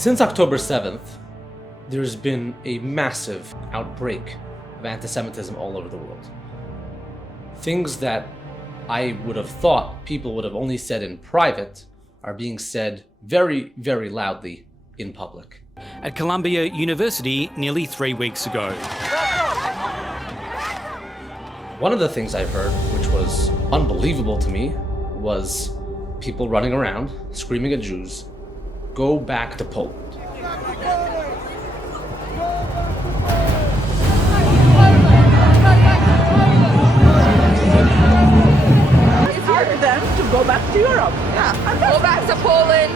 Since October 7th, there's been a massive outbreak of anti-Semitism all over the world. Things that I would have thought people would have only said in private are being said very, very loudly in public. At Columbia University nearly 3 weeks ago. One of the things I heard, which was unbelievable to me, was people running around, screaming at Jews, "Go back to Poland." It's hard for them to go back to Europe. Yeah, go back to Poland.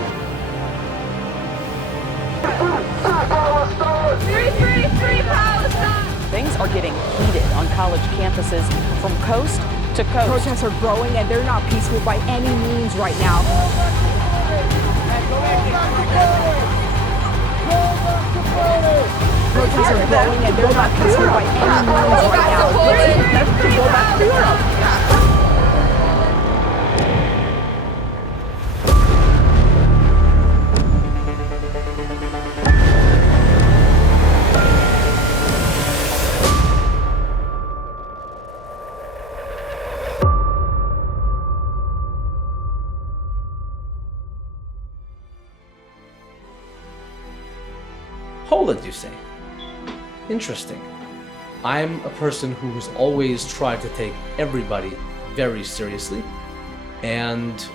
Free Palestine! Things are getting heated on college campuses from coast to coast. Protests are growing and they're not peaceful by any means right now. Protests are growing and they're not peaceful by any means right now. Let's go back to Europe. Poland, you say? Interesting. I'm a person who's always tried to take everybody very seriously, and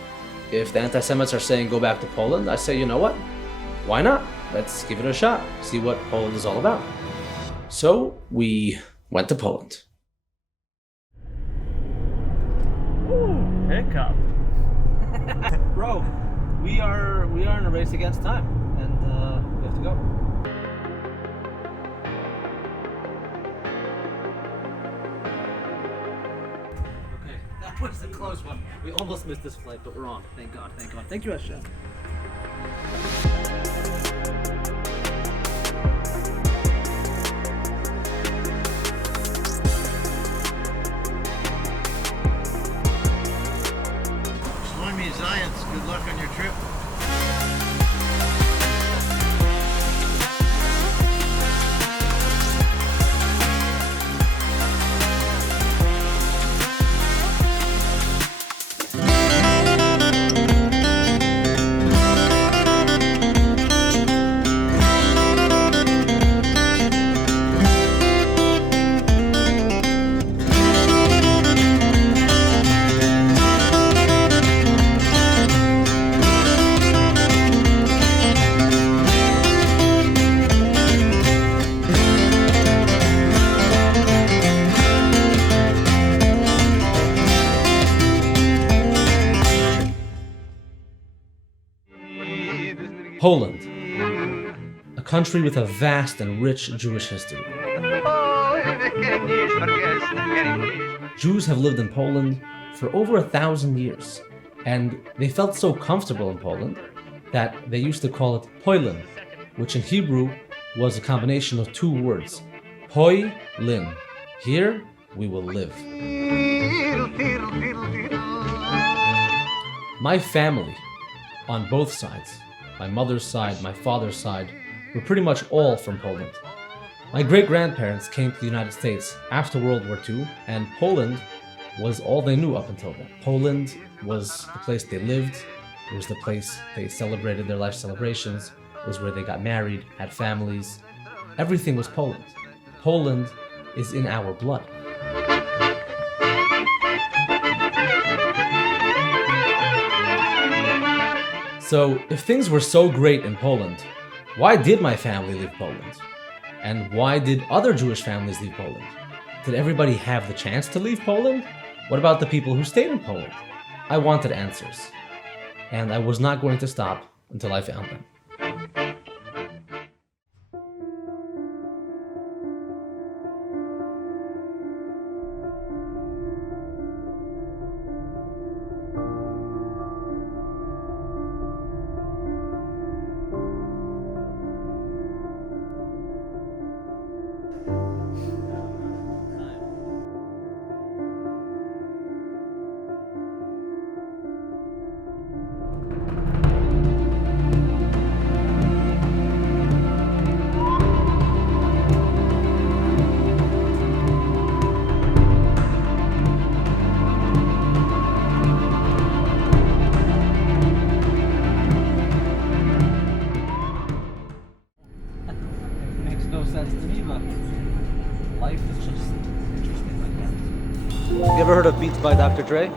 if the anti-Semites are saying go back to Poland, I say, you know what? Why not? Let's give it a shot, see what Poland is all about. So we went to Poland. Ooh, pickup. Bro, we are in a race against time, and we have to go. That was a close one. We almost missed this flight, but we're on. Thank God, thank God. Thank you, Hashem. Shloime Zionce, good luck on your trip. Poland, a country with a vast and rich Jewish history. Jews have lived in Poland for over 1,000 years, and they felt so comfortable in Poland that they used to call it Poilin, which in Hebrew was a combination of two words, Poi Lin. Here we will live. My family, on both sides, my mother's side, my father's side, were pretty much all from Poland. My great-grandparents came to the United States after World War II, and Poland was all they knew up until then. Poland was the place they lived, it was the place they celebrated their life celebrations, it was where they got married, had families. Everything was Poland. Poland is in our blood. So, if things were so great in Poland, why did my family leave Poland? And why did other Jewish families leave Poland? Did everybody have the chance to leave Poland? What about the people who stayed in Poland? I wanted answers. And I was not going to stop until I found them. life is just interesting like that. You ever heard of Beats by Dr. Dre?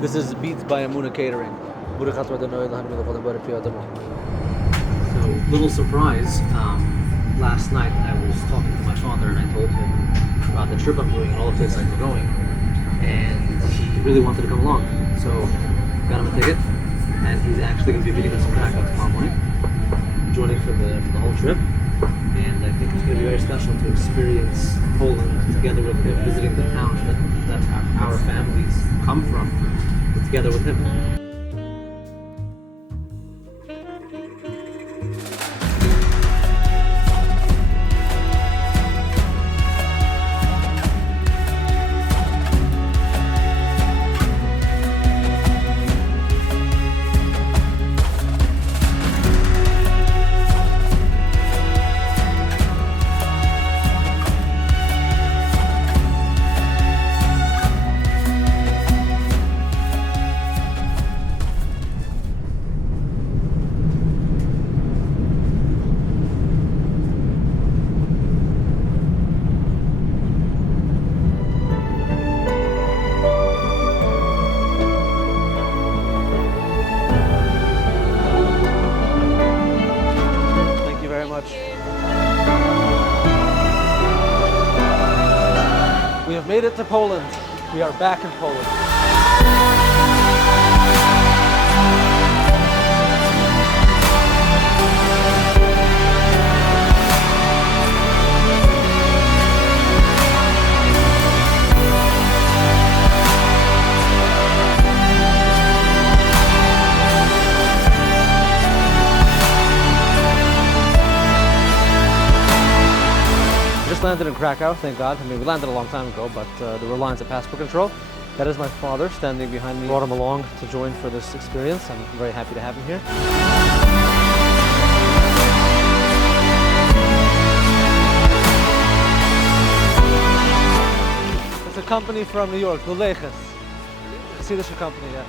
This is Beats by Amuna Catering. So, little surprise, last night I was talking to my father and I told him about the trip I'm doing and all the places I'm going, and he really wanted to come along. So, got him a ticket, and he's actually going to be meeting us in Krakow tomorrow morning, joining for the whole trip. And I think it's going to be very special to experience Poland together with him, visiting the towns that our families come from, together with him. We have made it to Poland. We are back in Poland. Just landed in Krakow, thank God. I mean, we landed a long time ago, but there were lines at passport control. That is my father standing behind me. Brought him along to join for this experience. I'm very happy to have him here. It's a company from New York, LaLechet. Hasidic company, yeah.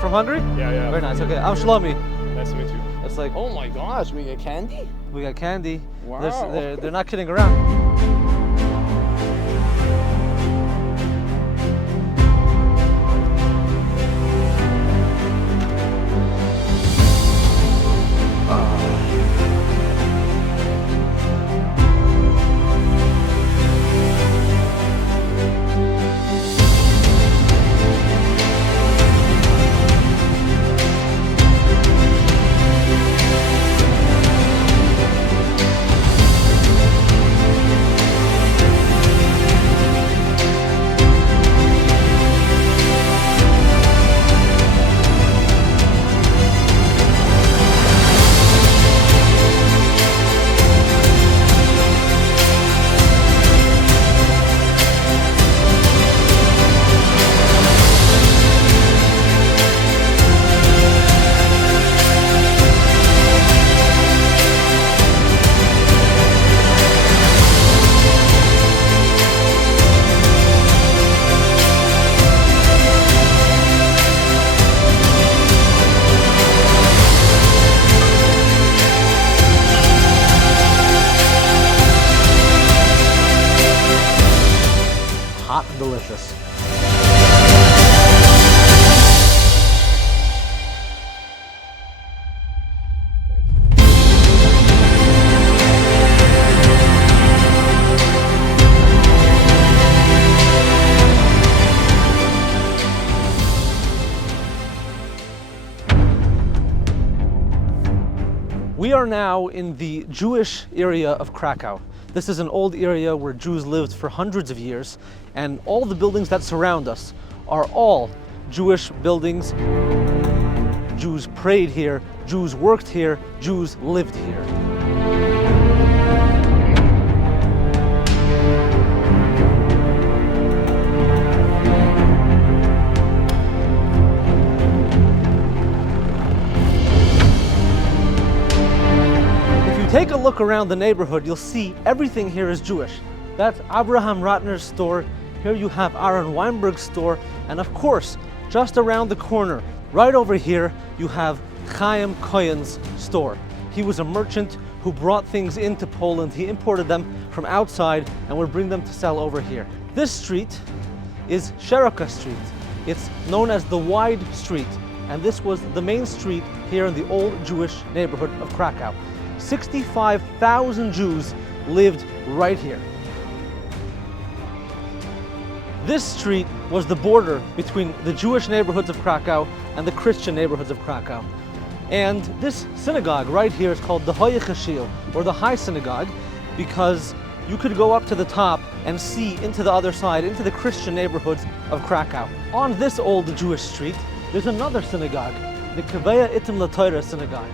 From Hungary? Yeah. Very nice. Okay, I'm Shloime. Nice to meet you. It's like, Oh my gosh, we get candy? we got candy. Wow. They're not kidding around. Hot and delicious. We are now in the Jewish area of Krakow. This is an old area where Jews lived for hundreds of years, and all the buildings that surround us are all Jewish buildings. Jews prayed here, Jews worked here, Jews lived here. Take a look around the neighborhood, you'll see everything here is Jewish. That's Abraham Ratner's store, here you have Aaron Weinberg's store, and of course, just around the corner, right over here, you have Chaim Cohen's store. He was a merchant who brought things into Poland. He imported them from outside and would bring them to sell over here. This street is Szeroka Street. It's known as the Wide Street, and this was the main street here in the old Jewish neighborhood of Krakow. 65,000 Jews lived right here. This street was the border between the Jewish neighborhoods of Krakow and the Christian neighborhoods of Krakow. And this synagogue right here is called the Hoye Chashil, or the High Synagogue, because you could go up to the top and see into the other side, into the Christian neighborhoods of Krakow. On this old Jewish street, there's another synagogue, the Kveya Itim LaTorah synagogue.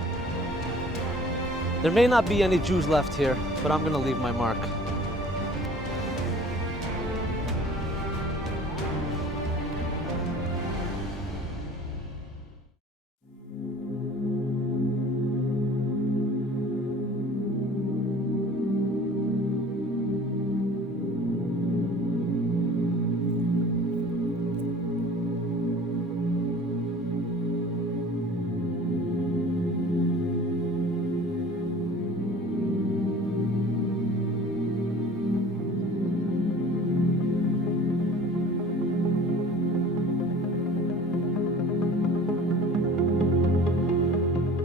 There may not be any Jews left here, but I'm going to leave my mark.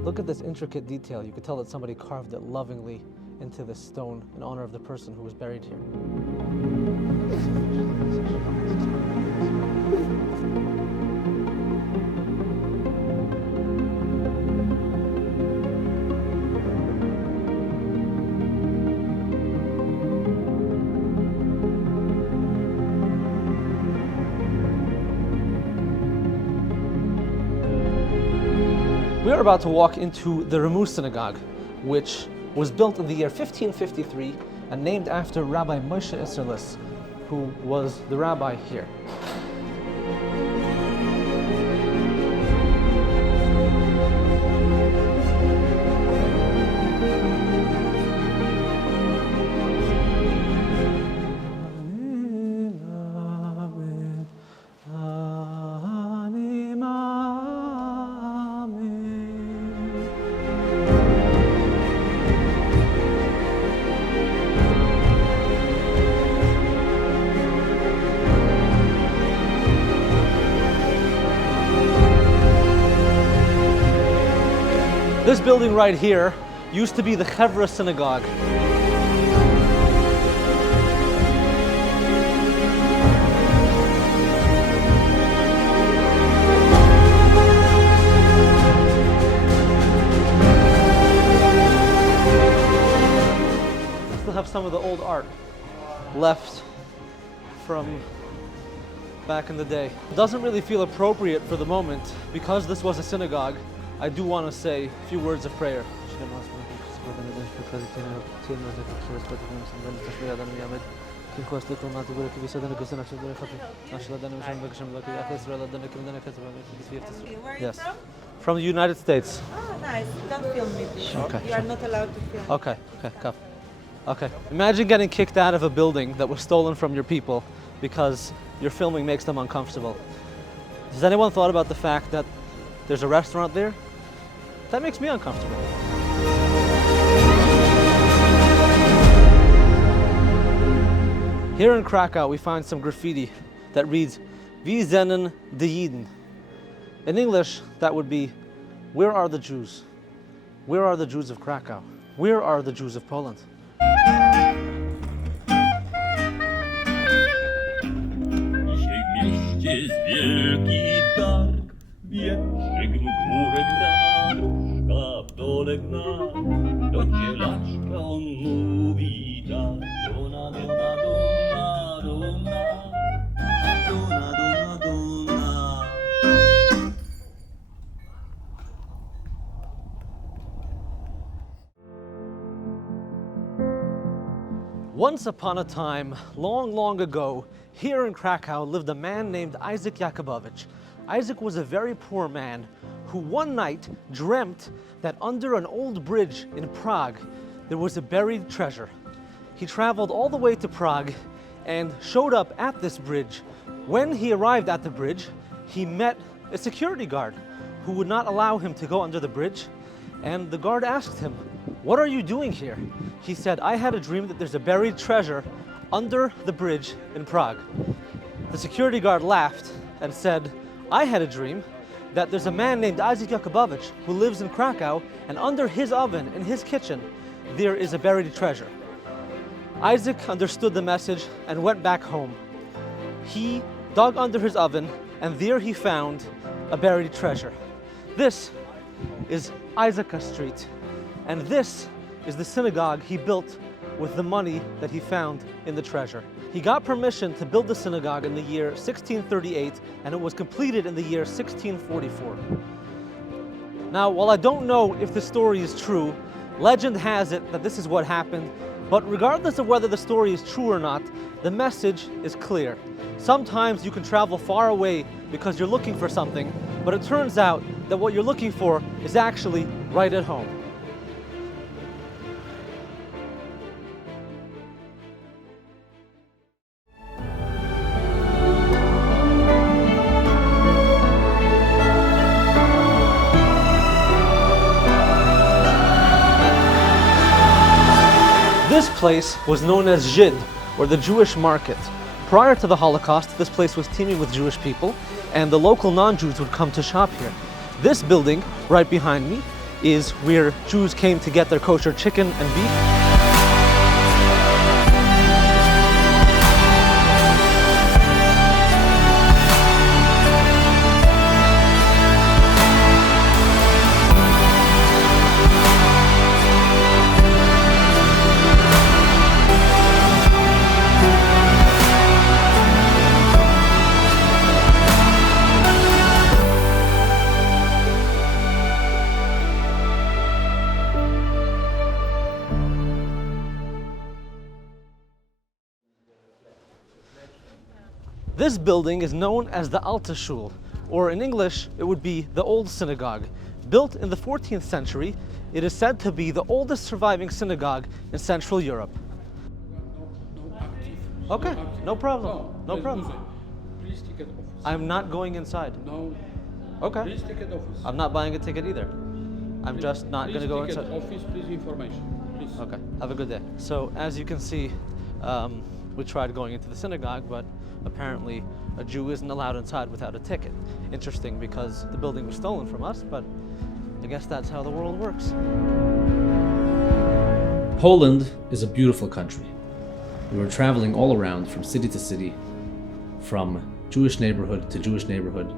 Look at this intricate detail. You could tell that somebody carved it lovingly into this stone in honor of the person who was buried here. We are about to walk into the Ramu Synagogue, which was built in the year 1553 and named after Rabbi Moshe Isserles, who was the rabbi here. This building right here used to be the Chevra Synagogue. We still have some of the old art left from back in the day. It doesn't really feel appropriate for the moment because this was a synagogue. I do want to say a few words of prayer. Yes. From the United States. Oh, nice. Don't film me, please. Okay. You are not allowed to film. Okay, come. Okay. Imagine getting kicked out of a building that was stolen from your people because your filming makes them uncomfortable. Has anyone thought about the fact that there's a restaurant there? That makes me uncomfortable. Here in Krakow, we find some graffiti that reads, "Wie sind die Juden?" In English, that would be, "Where are the Jews? Where are the Jews of Krakow? Where are the Jews of Poland?" Once upon a time, long, long ago, here in Krakow lived a man named Isaac Yakubowicz. Isaac was a very poor man who one night dreamt that under an old bridge in Prague, there was a buried treasure. He traveled all the way to Prague and showed up at this bridge. When he arrived at the bridge, he met a security guard who would not allow him to go under the bridge. And the guard asked him, "What are you doing here?" He said, "I had a dream that there's a buried treasure under the bridge in Prague." The security guard laughed and said, "I had a dream that there's a man named Isaac Yakubovich who lives in Krakow, and under his oven, in his kitchen, there is a buried treasure." Isaac understood the message and went back home. He dug under his oven, and there he found a buried treasure. This is Isaac Street, and this is the synagogue he built with the money that he found in the treasure. He got permission to build the synagogue in the year 1638, and it was completed in the year 1644. Now, while I don't know if the story is true, legend has it that this is what happened, but regardless of whether the story is true or not, the message is clear. Sometimes you can travel far away because you're looking for something, but it turns out that what you're looking for is actually right at home. This place was known as Żyd, or the Jewish market. Prior to the Holocaust, this place was teeming with Jewish people, and the local non-Jews would come to shop here. This building, right behind me, is where Jews came to get their kosher chicken and beef. This building is known as the Alte Schule, or in English, it would be the Old Synagogue. Built in the 14th century, it is said to be the oldest surviving synagogue in Central Europe. Okay, no problem, no problem. Please ticket office. I'm not going inside. No. Okay. Please ticket office. I'm not buying a ticket either. I'm just not going to go Please inside. ticket office, please information. Please. Okay, have a good day. So as you can see, we tried going into the synagogue, but apparently a Jew isn't allowed inside without a ticket. Interesting, because the building was stolen from us, but I guess that's how the world works. Poland is a beautiful country. We were traveling all around from city to city, from Jewish neighborhood to Jewish neighborhood.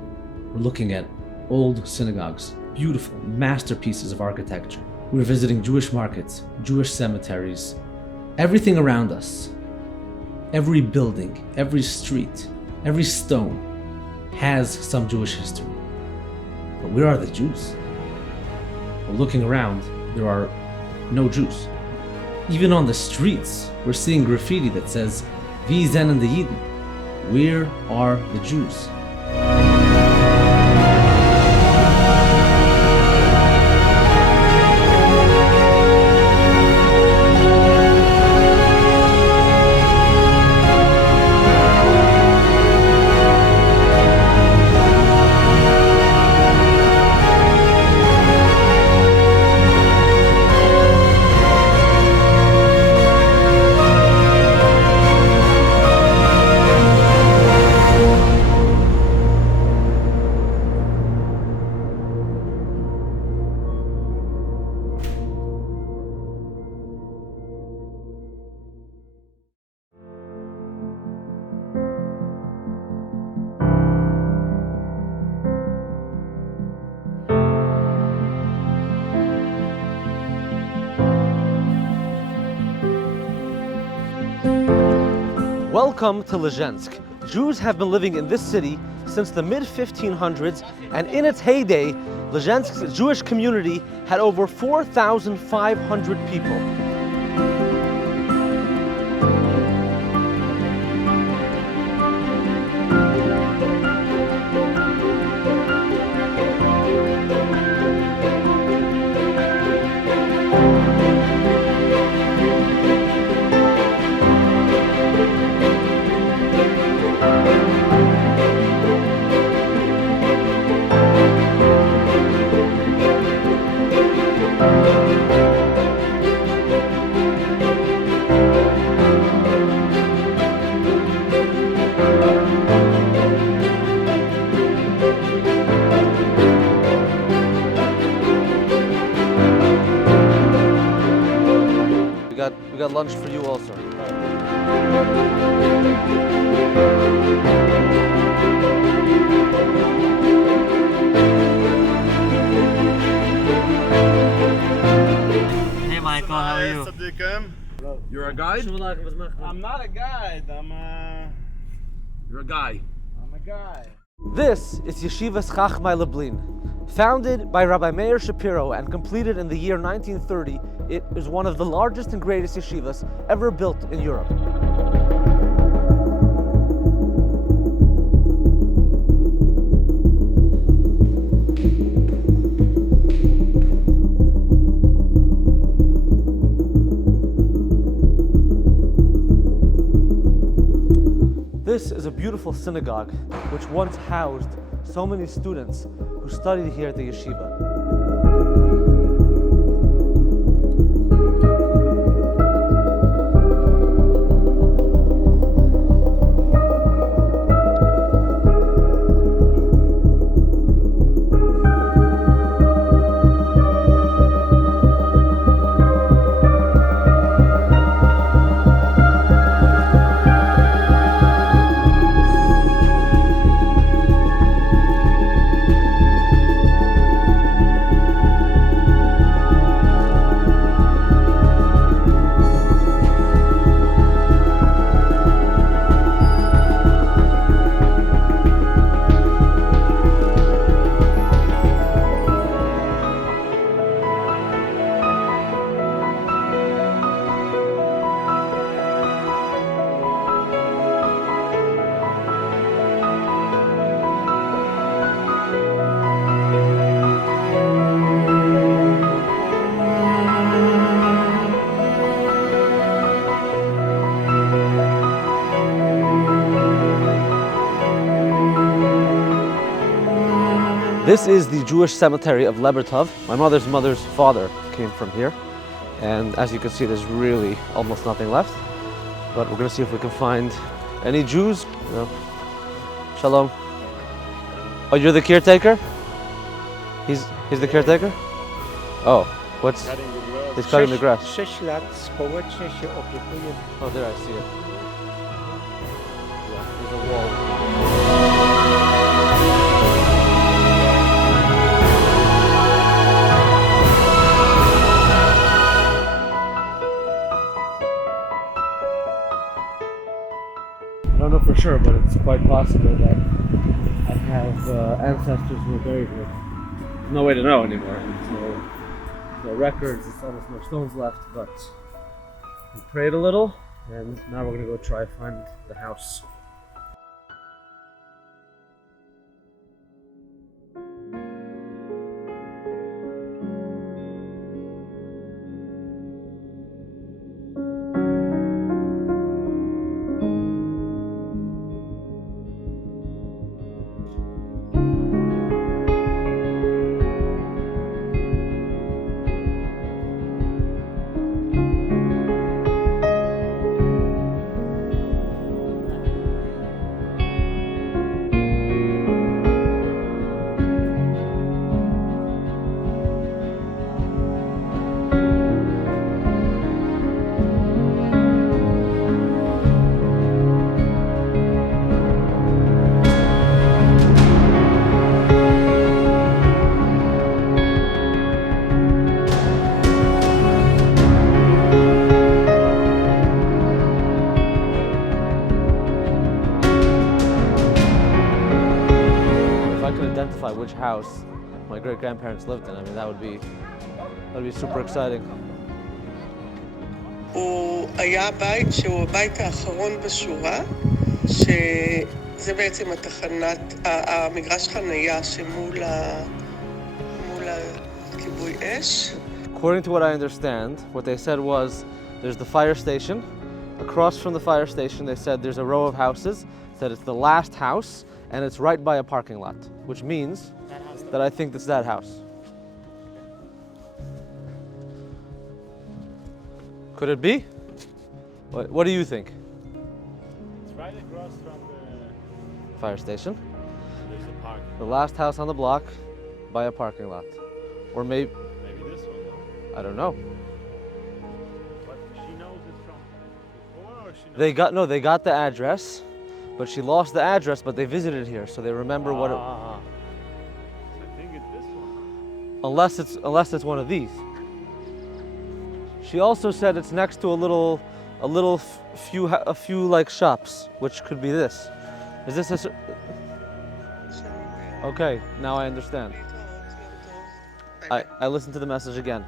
We're looking at old synagogues, beautiful masterpieces of architecture. We were visiting Jewish markets, Jewish cemeteries, everything around us. Every building, every street, every stone has some Jewish history. But where are the Jews? Well, looking around, there are no Jews. Even on the streets, we're seeing graffiti that says, "Wie sind die Juden?" Where are the Jews? Welcome to Lezhensk. Jews have been living in this city since the mid-1500s, and in its heyday, Lezhensk's Jewish community had over 4,500 people. We got lunch for you also. Hey Michael, how are you? You're a guide? I'm not a guide, You're a guy. I'm a guy. This is Yeshivas Chachmai Lublin. Founded by Rabbi Meir Shapiro and completed in the year 1930, it is one of the largest and greatest yeshivas ever built in Europe. This is a beautiful synagogue which once housed so many students who studied here at the yeshiva. This is the Jewish cemetery of Lebertov. My mother's father came from here. And as you can see, there's really almost nothing left. But we're gonna see if we can find any Jews. No. Shalom. Oh, you're the caretaker? He's the caretaker? Oh, what's... He's cutting the grass. Oh, there, I see it. Yeah, there's a wall. I don't know for sure, but it's quite possible that I have ancestors who are buried here. There's no way to know anymore. There's no records, there's almost no stones left, but we prayed a little, and now we're gonna go try to find the house. Identify which house my great-grandparents lived in. I mean, that'd be super exciting. הוא היה בית שהוא הבית האחרון בשורה, שזה בעצם המגרש חנייה שמול הכיבוי אש. According to what I understand, what they said was there's the fire station. Across from the fire station, they said there's a row of houses, said it's the last house, and it's right by a parking lot, which means that I think it's that house. Could it be? What do you think? It's right across from the Fire station. there's a park. The last house on the block by a parking lot. Or maybe, Maybe this one though. I don't know. But she knows it from before, or she knows They got the address, but she lost the address, but they visited here, so they remember what it, I think it's this one. unless it's one of these. She also said it's next to a few like shops, which could be this. Is this a Okay, now I understand. I listened to the message again.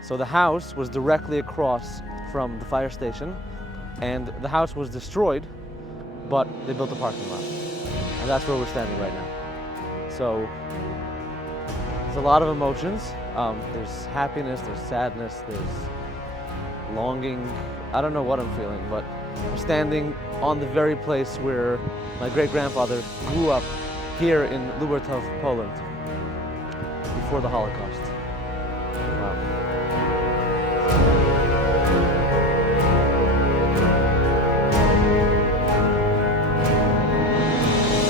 So the house was directly across from the fire station, and the house was destroyed, but they built a parking lot. And that's where we're standing right now. So there's a lot of emotions. There's happiness, there's sadness, there's longing. I don't know what I'm feeling, but I'm standing on the very place where my great-grandfather grew up here in Lublin, Poland, before the Holocaust. Wow.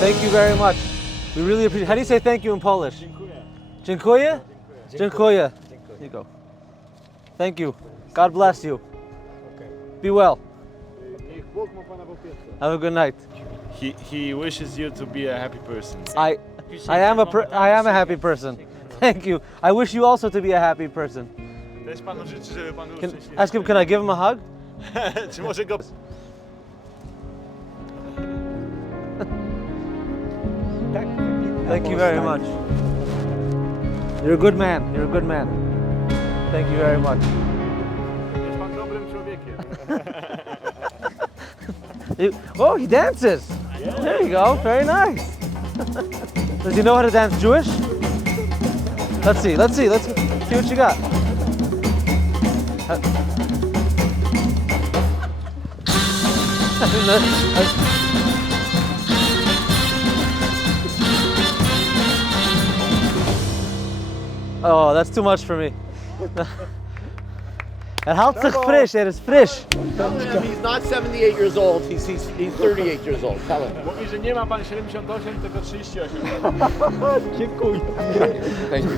Thank you very much. We really appreciate it. How do you say thank you in Polish? Dziękuję. Dziękuję? Dziękuję. Here you go. Thank you. God bless you. Be well. Have a good night. He wishes you to be a happy person. I am a happy person. Thank you. I wish you also to be a happy person. Też panu życzę, żeby pan był szczęśliwy. Ask him, can I give him a hug? Czy może go... Thank you very much. You're a good man. You're a good man. Thank you very much. Jest pan dobrym człowiekiem. Oh, he dances. There you go. Very nice. Does he know how to dance Jewish? Let's see what you got. Oh, that's too much for me. Hält sich frisch, is frisch. Tell him he's not 78 years old, he's 38 years old. Tell him. Mówi, że nie ma pan 78, tylko 38. Dziękuję. Thank you.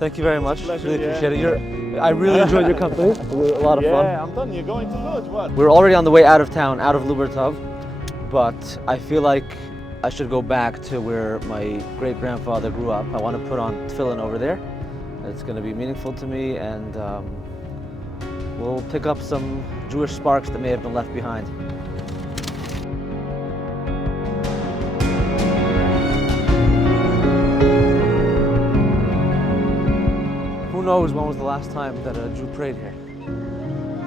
Thank you very much. Really appreciate it. I really enjoyed your company. It was a lot of fun. Yeah, I'm done. You're going to Lodz. What? We're already on the way out of town, out of Lubertov, but I feel like I should go back to where my great-grandfather grew up. I want to put on tefillin over there. It's going to be meaningful to me, and we'll pick up some Jewish sparks that may have been left behind. Who knows when was the last time that a Jew prayed here?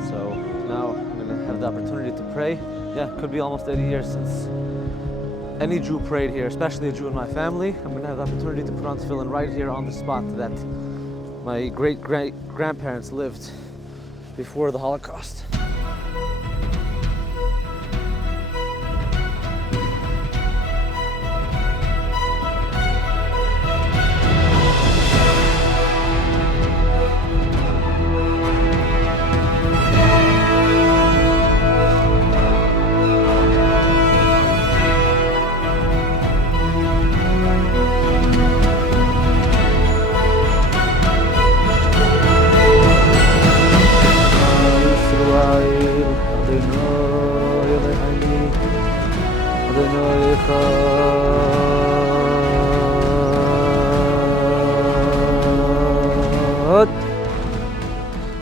So now I'm going to have the opportunity to pray. Yeah, it could be almost 80 years since any Jew prayed here, especially a Jew in my family. I'm going to have the opportunity to put on tefillin right here on the spot that my great-grandparents lived before the Holocaust.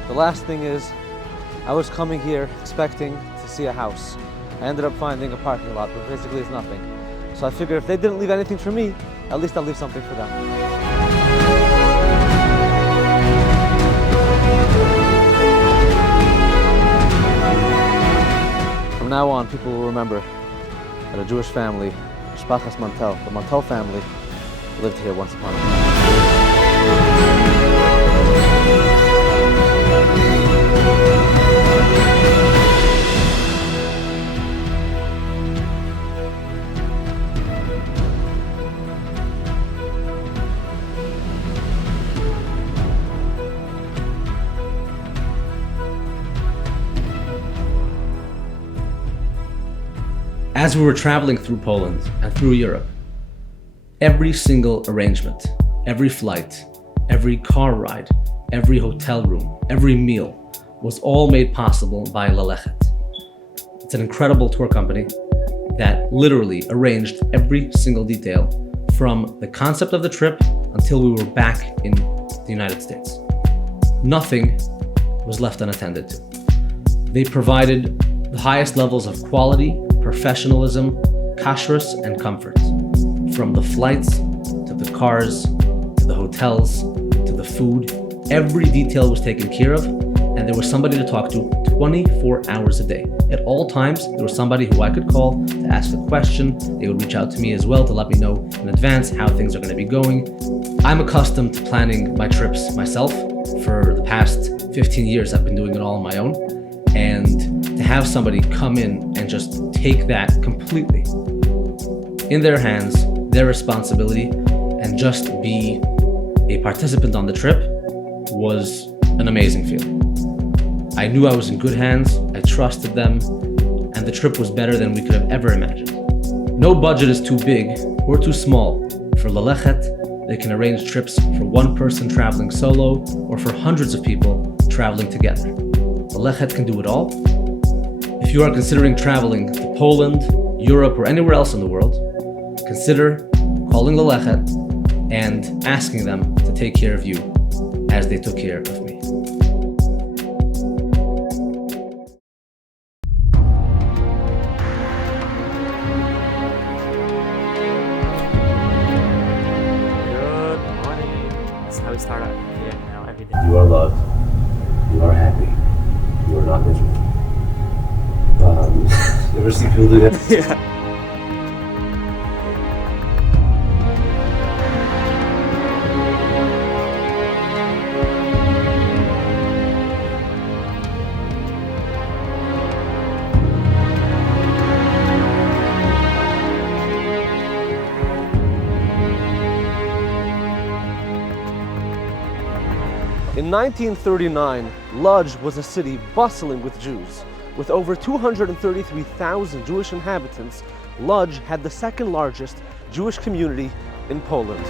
The last thing is, I was coming here expecting to see a house. I ended up finding a parking lot, but basically it's nothing. So I figured if they didn't leave anything for me, at least I'll leave something for them. From now on, people will remember that a Jewish family, Shpachas Mantel, the Mantel family, lived here once upon a time. As we were traveling through Poland and through Europe, every single arrangement, every flight, every car ride, every hotel room, every meal was all made possible by LaLechet. It's an incredible tour company that literally arranged every single detail from the concept of the trip until we were back in the United States. Nothing was left unattended to. They provided the highest levels of quality, professionalism, kashrus, and comfort. From the flights, to the cars, to the hotels, to the food, every detail was taken care of, and there was somebody to talk to 24 hours a day. At all times, there was somebody who I could call to ask a question. They would reach out to me as well to let me know in advance how things are going to be going. I'm accustomed to planning my trips myself. For the past 15 years, I've been doing it all on my own. And to have somebody come in and just take that completely in their hands, their responsibility, and just be a participant on the trip was an amazing feeling. I knew I was in good hands, I trusted them, and the trip was better than we could have ever imagined. No budget is too big or too small. For LaLechet, they can arrange trips for one person traveling solo or for hundreds of people traveling together. LaLechet can do it all. If you are considering traveling to Poland, Europe, or anywhere else in the world, consider calling LaLechet and asking them to take care of you as they took care of me. Good morning. That's how we start out here now, every day. You are loved. You are happy. You are not miserable. You ever see people do that? Yeah. In 1939, Lodz was a city bustling with Jews. With over 233,000 Jewish inhabitants, Lodz had the second largest Jewish community in Poland.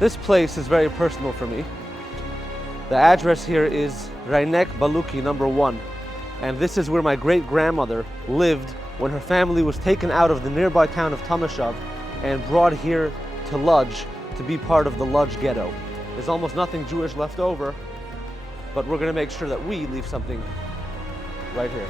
This place is very personal for me. The address here is Rynek Baluki number 1, and this is where my great-grandmother lived when her family was taken out of the nearby town of Tomaszów and brought here to Lodz to be part of the Lodz ghetto. There's almost nothing Jewish left over, but we're going to make sure that we leave something right here.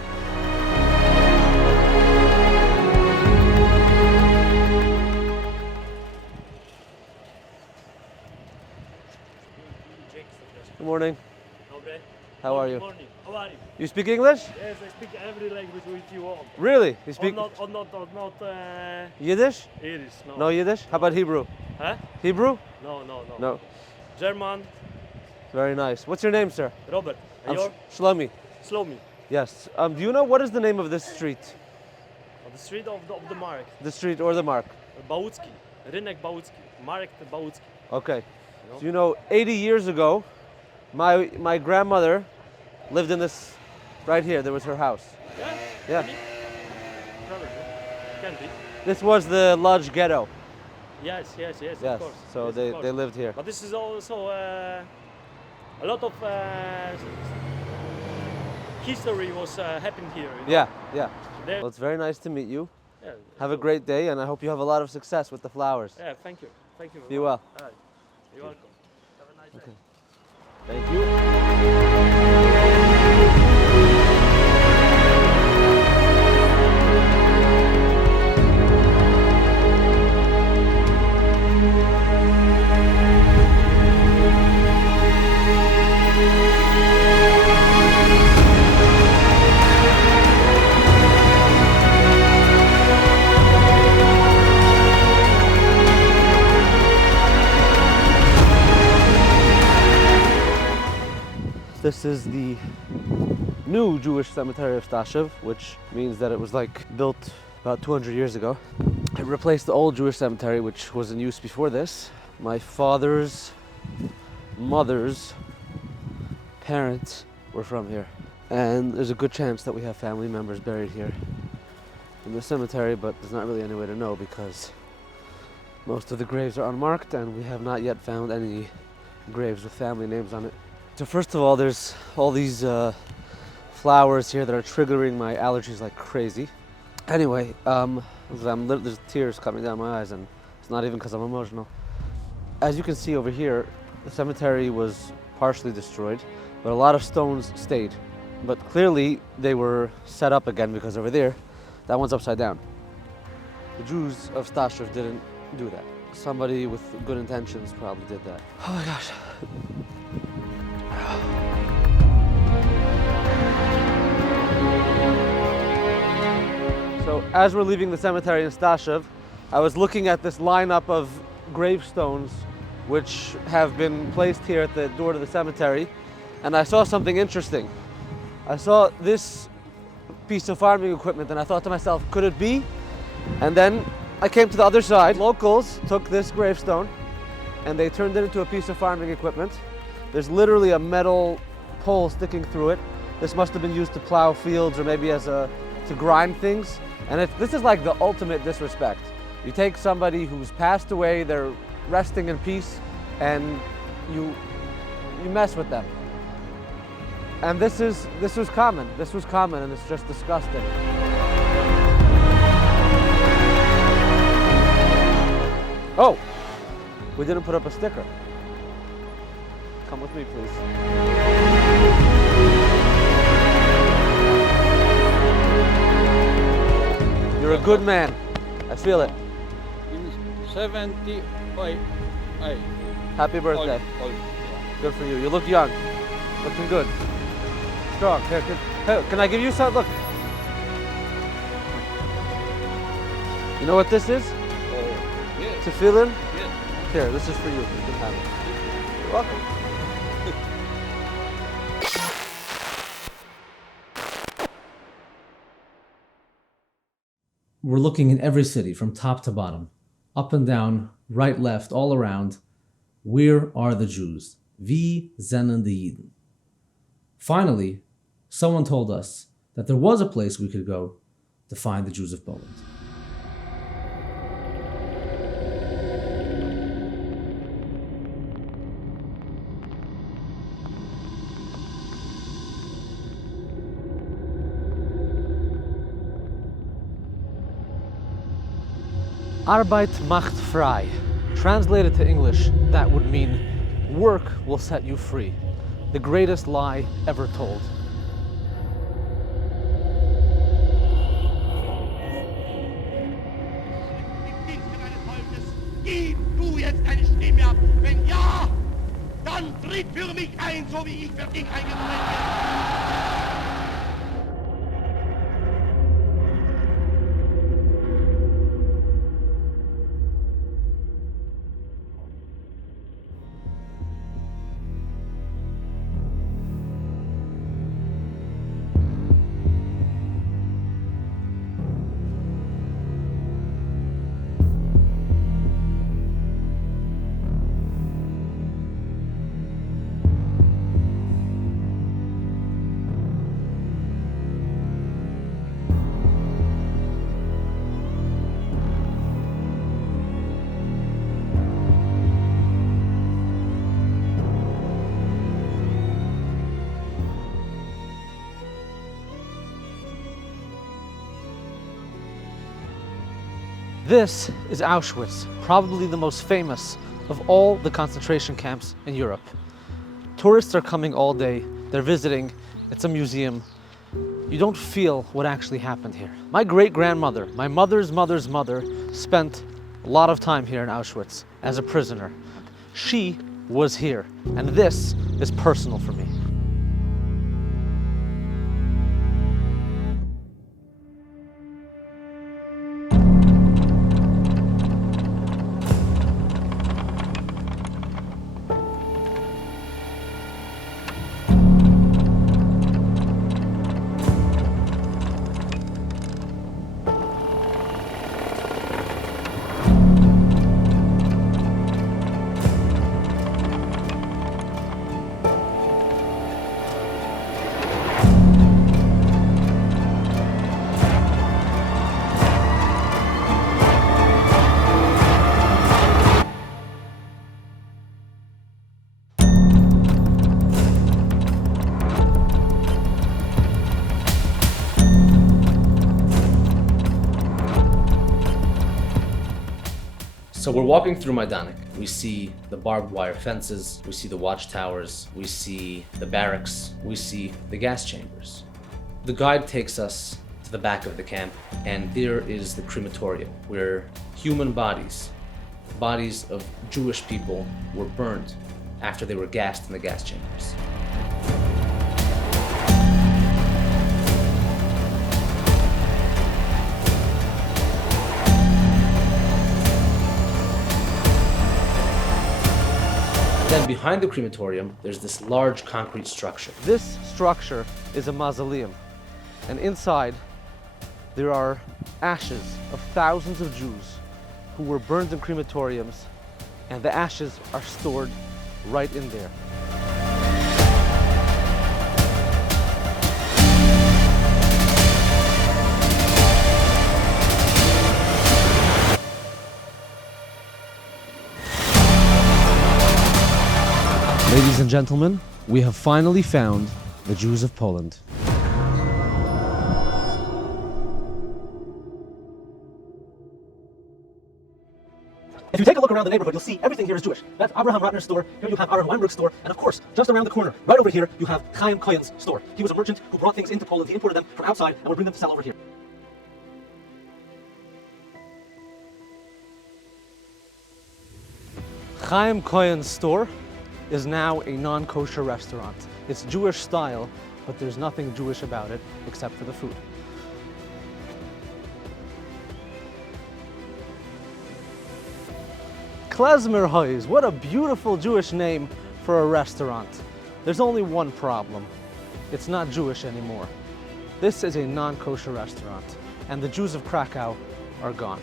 Good morning. Okay. How are you? Good morning. How are you? You speak English? Yes, I speak every language which you want. Really? You speak Or not Yiddish? Yiddish, no. No Yiddish? How about Hebrew? Huh? Hebrew? No. No. German. Very nice. What's your name, sir? Robert. I'm Your? Shloime. Shloime. Yes. Do you know what is the name of this street? The street of the mark. The street or the mark? Bałtycki. Rynek Bałtycki. Market Bałtycki. Okay. So you know, 80 years ago, my grandmother lived in this right here. There was her house. Yeah? Yeah. Probably. Can be. This was the Lodz ghetto. Yes, Yes. of course. So Yes, they of course. they lived here. But this is also a lot of history was happening here. You know? Yeah. There- Well, it's very nice to meet you. Yeah, Have a great day, and I hope you have a lot of success with the flowers. Yeah, thank you. Thank you. Be well. All right. You're welcome. Have a nice day. Thank you. This is the new Jewish cemetery of Staszow, which means that it was like built about 200 years ago. It replaced the old Jewish cemetery, which was in use before this. My father's mother's parents were from here. And there's a good chance that we have family members buried here in the cemetery, but there's not really any way to know because most of the graves are unmarked and we have not yet found any graves with family names on it. So first of all, there's all these flowers here that are triggering my allergies like crazy. Anyway, there's tears coming down my eyes, and it's not even because I'm emotional. As you can see over here, the cemetery was partially destroyed, but a lot of stones stayed. But clearly they were set up again because over there, that one's upside down. The Jews of Staszow didn't do that. Somebody with good intentions probably did that. Oh my gosh. So as we're leaving the cemetery in Staszow, I was looking at this lineup of gravestones which have been placed here at the door to the cemetery, and I saw something interesting. I saw this piece of farming equipment and I thought to myself, could it be? And then I came to the other side. Locals took this gravestone and they turned it into a piece of farming equipment. There's literally a metal pole sticking through it. This must have been used to plow fields or maybe to grind things. And this is like the ultimate disrespect. You take somebody who's passed away, they're resting in peace, and you mess with them. And this was common. This was common, and it's just disgusting. Oh, we didn't put up a sticker. Come with me, please. You're a good man. I feel it. 78. Happy birthday. Old. Good for you. You look young. Looking good. Strong. Here, can I give you some? Look. You know what this is? Oh, yes. Tefillin? Yes. Here, this is for you. You can have it. You're welcome. We're looking in every city from top to bottom, up and down, right, left, all around. Where are the Jews? Wie sind die Juden? Finally, someone told us that there was a place we could go to find the Jews of Poland. Arbeit macht frei. Translated to English, that would mean work will set you free. The greatest lie ever told. Gib du jetzt deine Stimme ab. Wenn ja, dann tritt für mich ein, so wie ich für dich eingetreten bin. This is Auschwitz, probably the most famous of all the concentration camps in Europe. Tourists are coming all day, they're visiting, it's a museum. You don't feel what actually happened here. My great-grandmother, my mother's mother's mother, spent a lot of time here in Auschwitz as a prisoner. She was here, and this is personal for me. So we're walking through Majdanek. We see the barbed wire fences, we see the watchtowers, we see the barracks, we see the gas chambers. The guide takes us to the back of the camp, and there is the crematorium, where human bodies of Jewish people were burned after they were gassed in the gas chambers. Then behind the crematorium, there's this large concrete structure. This structure is a mausoleum, and inside there are ashes of thousands of Jews who were burned in crematoriums, and the ashes are stored right in there. Ladies and gentlemen, we have finally found the Jews of Poland. If you take a look around the neighborhood, you'll see everything here is Jewish. That's Abraham Ratner's store, here you have Aaron Weinberg's store, and of course, just around the corner, right over here, you have Chaim Cohen's store. He was a merchant who brought things into Poland, he imported them from outside, and would bring them to sell over here. Chaim Cohen's store is now a non-kosher restaurant. It's Jewish style, but there's nothing Jewish about it except for the food. Klezmer, what a beautiful Jewish name for a restaurant. There's only one problem. It's not Jewish anymore. This is a non-kosher restaurant, and the Jews of Krakow are gone.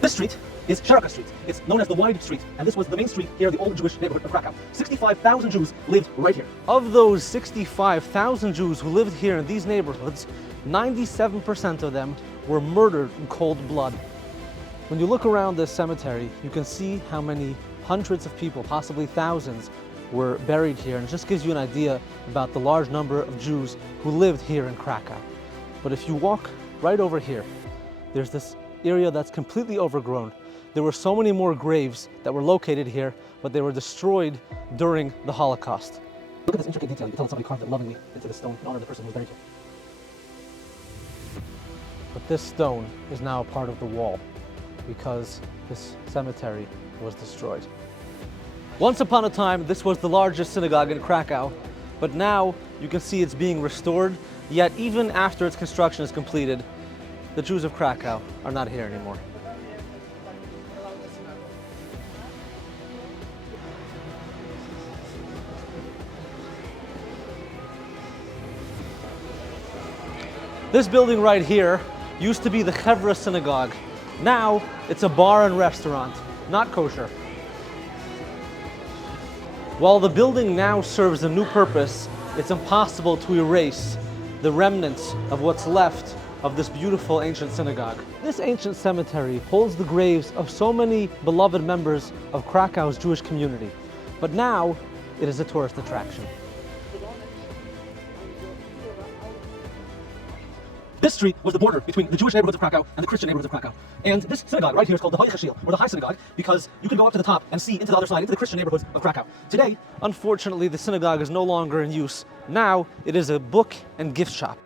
This street is Szeroka Street. It's known as the Wide Street, and this was the main street here, the old Jewish neighborhood of Krakow. 65,000 Jews lived right here. Of those 65,000 Jews who lived here in these neighborhoods, 97% of them were murdered in cold blood. When you look around this cemetery, you can see how many hundreds of people, possibly thousands, were buried here, and it just gives you an idea about the large number of Jews who lived here in Krakow. But if you walk right over here, there's this area that's completely overgrown. There were so many more graves that were located here, but they were destroyed during the Holocaust. Look at this intricate detail. You can tell that somebody carved it lovingly into the stone in honor of the person who was buried here. But this stone is now a part of the wall because this cemetery was destroyed. Once upon a time, this was the largest synagogue in Krakow, but now you can see it's being restored, yet even after its construction is completed, the Jews of Krakow are not here anymore. This building right here used to be the Chevra Synagogue. Now it's a bar and restaurant, not kosher. While the building now serves a new purpose, it's impossible to erase the remnants of what's left of this beautiful ancient synagogue. This ancient cemetery holds the graves of so many beloved members of Krakow's Jewish community, but now it is a tourist attraction. This street was the border between the Jewish neighborhoods of Krakow and the Christian neighborhoods of Krakow. And this synagogue right here is called the or the High Synagogue, because you can go up to the top and see into the other side, into the Christian neighborhoods of Krakow. Today, unfortunately, the synagogue is no longer in use. Now it is a book and gift shop.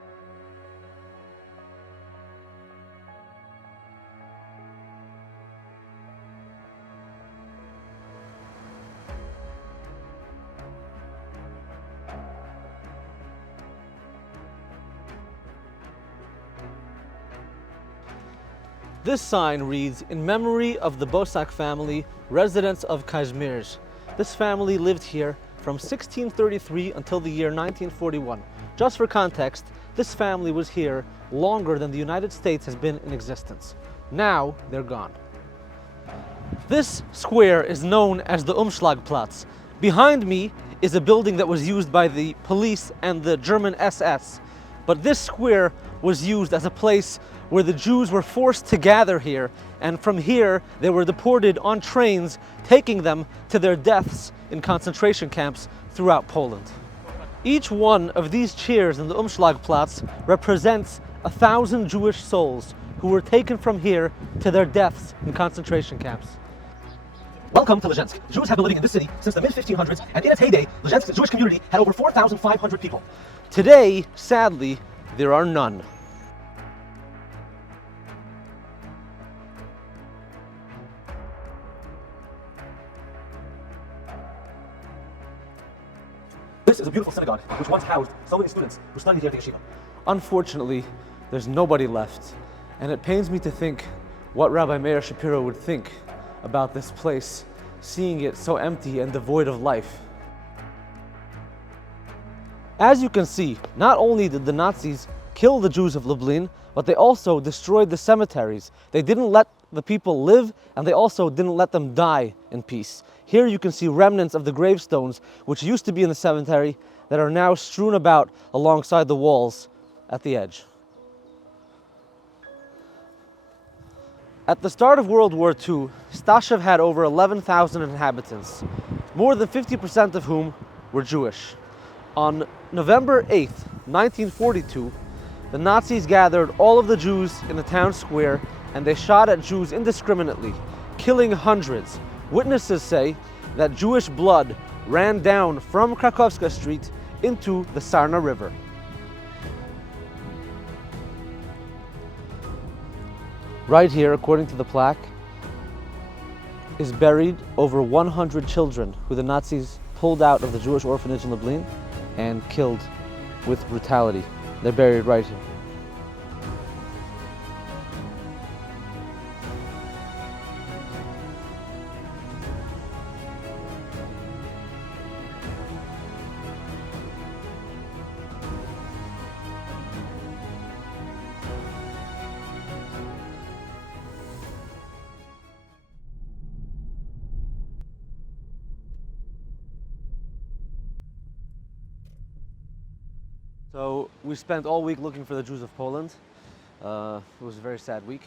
This sign reads, "In memory of the Bosak family, residents of Kazimierz." This family lived here from 1633 until the year 1941. Just for context, this family was here longer than the United States has been in existence. Now they're gone. This square is known as the Umschlagplatz. Behind me is a building that was used by the police and the German SS. But this square was used as a place where the Jews were forced to gather here, and from here they were deported on trains, taking them to their deaths in concentration camps throughout Poland. Each one of these chairs in the Umschlagplatz represents 1,000 Jewish souls who were taken from here to their deaths in concentration camps. Welcome to Lezhensk. Jews have been living in this city since the mid-1500s, and in its heyday, Lezhensk's Jewish community had over 4,500 people. Today, sadly, there are none. This is a beautiful synagogue, which once housed so many students who studied here at the yeshiva. Unfortunately, there's nobody left, and it pains me to think what Rabbi Meir Shapiro would think about this place, seeing it so empty and devoid of life. As you can see, not only did the Nazis kill the Jews of Lublin, but they also destroyed the cemeteries. They didn't let the people live, and they also didn't let them die in peace. Here you can see remnants of the gravestones which used to be in the cemetery that are now strewn about alongside the walls at the edge. At the start of World War II, Staszow had over 11,000 inhabitants, more than 50% of whom were Jewish. On November 8th, 1942, the Nazis gathered all of the Jews in the town square and they shot at Jews indiscriminately, killing hundreds. Witnesses say that Jewish blood ran down from Krakowska Street into the Sarna River. Right here, according to the plaque, is buried over 100 children who the Nazis pulled out of the Jewish orphanage in Lublin and killed with brutality. They're buried right here. So we spent all week looking for the Jews of Poland. It was a very sad week.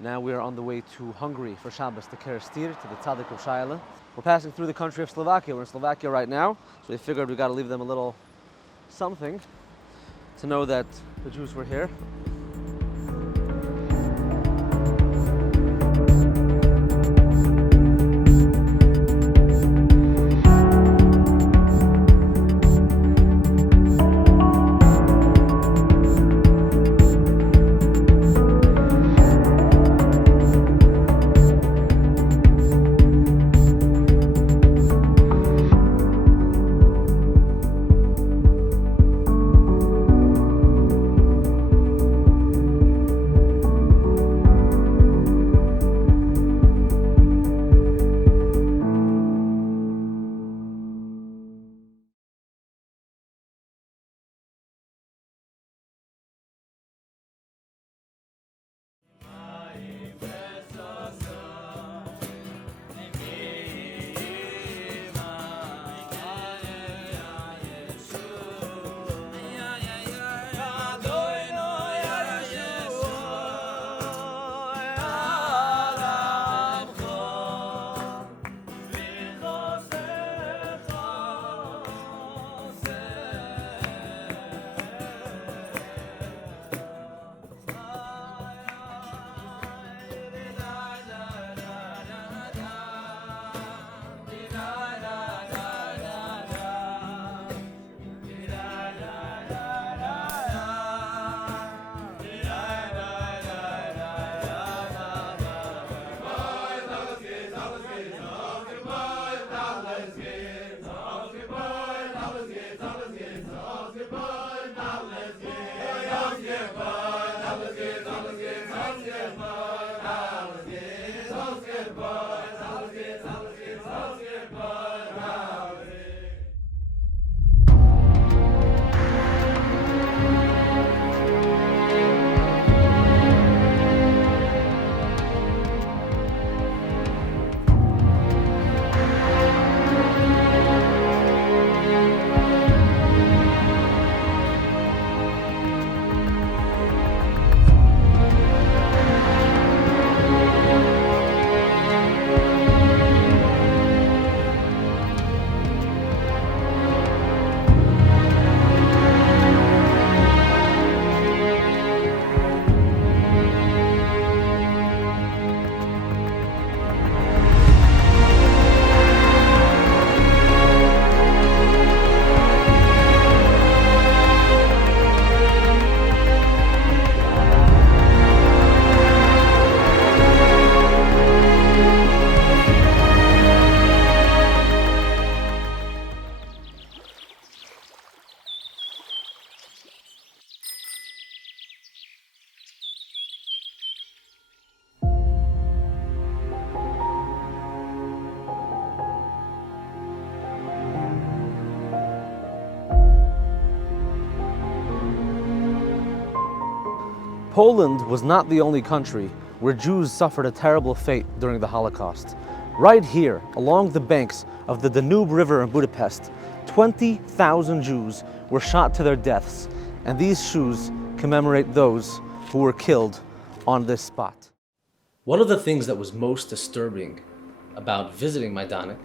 Now we are on the way to Hungary for Shabbos, to Kerestir, to the Tzaddik of Shaila. We're passing through the country of Slovakia. We're in Slovakia right now, so we figured we got to leave them a little something to know that the Jews were here. Poland was not the only country where Jews suffered a terrible fate during the Holocaust. Right here, along the banks of the Danube River in Budapest, 20,000 Jews were shot to their deaths, and these shoes commemorate those who were killed on this spot. One of the things that was most disturbing about visiting Majdanek,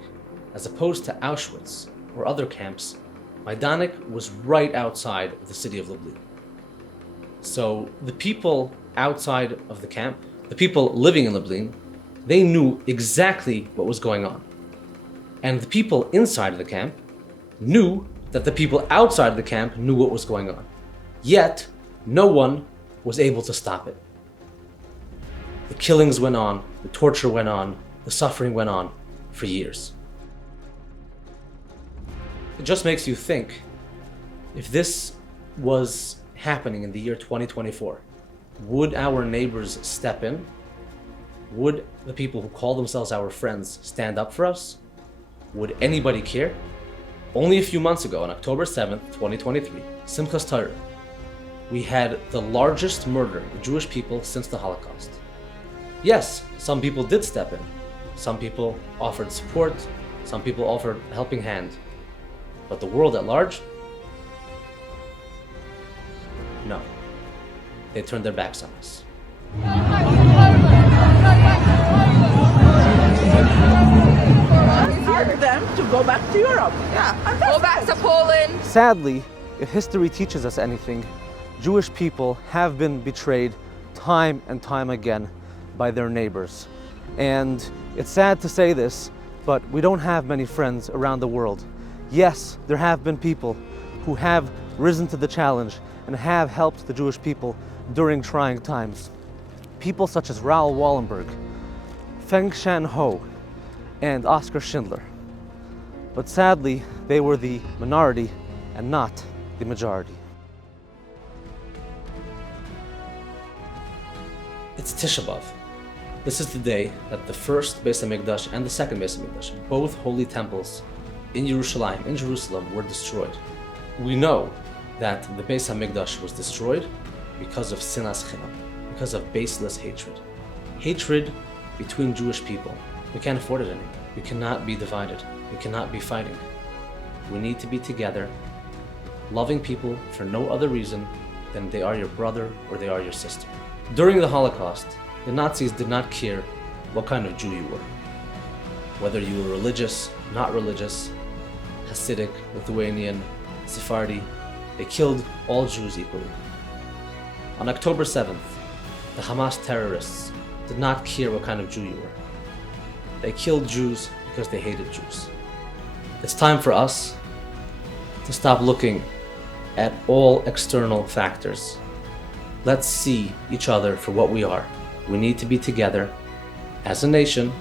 as opposed to Auschwitz or other camps, Majdanek was right outside of the city of Lublin. So the people outside of the camp, the people living in Lublin, they knew exactly what was going on. And the people inside of the camp knew that the people outside of the camp knew what was going on. Yet, no one was able to stop it. The killings went on, the torture went on, the suffering went on for years. It just makes you think, if this was happening in the year 2024, would our neighbors step in? Would the people who call themselves our friends stand up for us? Would anybody care? Only a few months ago, on October 7th, 2023, Simchas Torah, we had the largest murder of Jewish people since the Holocaust. Yes, some people did step in. Some people offered support. Some people offered a helping hand. But the world at large? No. They turned their backs on us. Encourage them to go back to Europe. Yeah, go back to Poland. Sadly, if history teaches us anything, Jewish people have been betrayed time and time again by their neighbors. And it's sad to say this, but we don't have many friends around the world. Yes, there have been people who have risen to the challenge and have helped the Jewish people during trying times. People such as Raoul Wallenberg, Feng Shan Ho, and Oskar Schindler. But sadly, they were the minority and not the majority. It's Tisha B'Av. This is the day that the first Beis HaMikdash and the second Beis HaMikdash, both holy temples in Jerusalem, were destroyed. We know that the Beis HaMikdash was destroyed because of sinas chinam, because of baseless hatred. Hatred between Jewish people. We can't afford it anymore. We cannot be divided. We cannot be fighting. We need to be together, loving people for no other reason than they are your brother or they are your sister. During the Holocaust, the Nazis did not care what kind of Jew you were. Whether you were religious, not religious, Hasidic, Lithuanian, Sephardi, they killed all Jews equally. On October 7th, the Hamas terrorists did not care what kind of Jew you were. They killed Jews because they hated Jews. It's time for us to stop looking at all external factors. Let's see each other for what we are. We need to be together as a nation,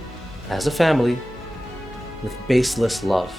as a family, with baseless love.